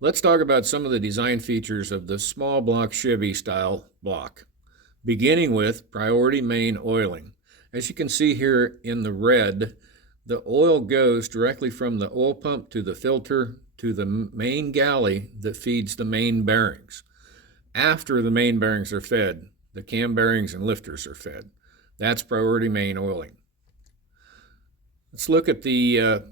Let's talk about some of the design features of the small block Chevy style block, beginning with priority main oiling. As you can see here in the red, the oil goes directly from the oil pump to the filter to the main galley that feeds the main bearings. After the main bearings are fed, the cam bearings and lifters are fed. That's priority main oiling. Let's look at the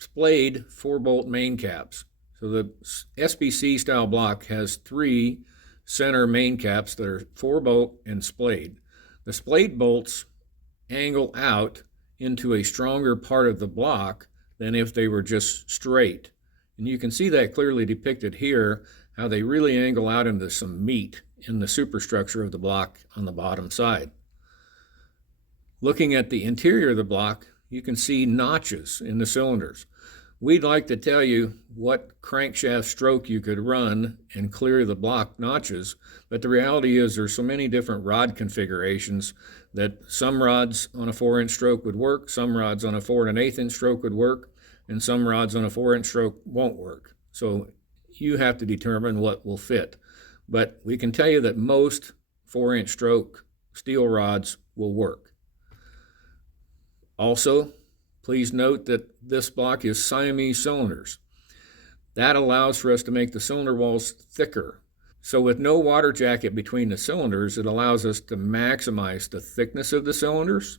splayed 4-bolt main caps. So the SBC style block has 3 center main caps that are 4-bolt and splayed. The splayed bolts angle out into a stronger part of the block than if they were just straight. And you can see that clearly depicted here, how they really angle out into some meat in the superstructure of the block on the bottom side. Looking at the interior of the block, you can see notches in the cylinders. We'd like to tell you what crankshaft stroke you could run and clear the block notches, but the reality is there's so many different rod configurations that some rods on a 4-inch stroke would work, some rods on a 4 1/8-inch stroke would work, and some rods on a 4-inch stroke won't work. So you have to determine what will fit. But we can tell you that most 4-inch stroke steel rods will work. Also, please note that this block is Siamese cylinders. That allows for us to make the cylinder walls thicker. So with no water jacket between the cylinders, it allows us to maximize the thickness of the cylinders,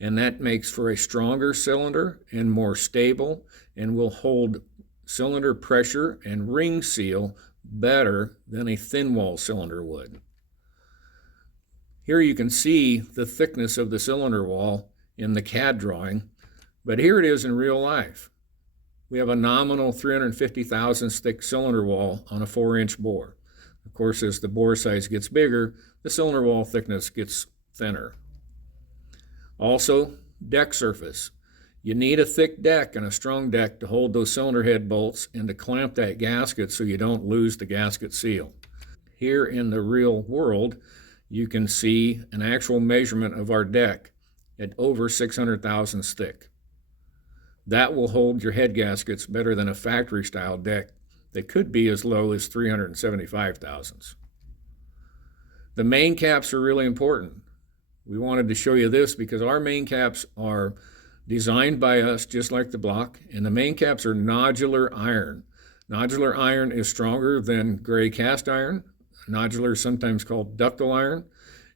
and that makes for a stronger cylinder and more stable, and will hold cylinder pressure and ring seal better than a thin wall cylinder would. Here you can see the thickness of the cylinder wall in the CAD drawing, but here it is in real life. We have a nominal 350 thousandths thick cylinder wall on a 4-inch bore. Of course, as the bore size gets bigger, the cylinder wall thickness gets thinner. Also, deck surface. You need a thick deck and a strong deck to hold those cylinder head bolts and to clamp that gasket so you don't lose the gasket seal. Here in the real world, you can see an actual measurement of our deck at over 600 thousandths thick. That will hold your head gaskets better than a factory style deck that could be as low as 375 thousandths. The main caps are really important. We wanted to show you this because our main caps are designed by us just like the block, and the main caps are nodular iron. Nodular iron is stronger than gray cast iron. Nodular is sometimes called ductile iron,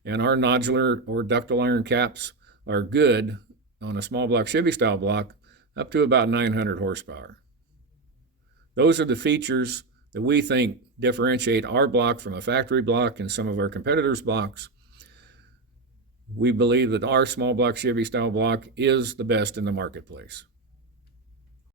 and our nodular or ductile iron caps are good on a small block Chevy style block up to about 900 horsepower. Those are the features that we think differentiate our block from a factory block and some of our competitors' blocks. We believe that our small block Chevy style block is the best in the marketplace.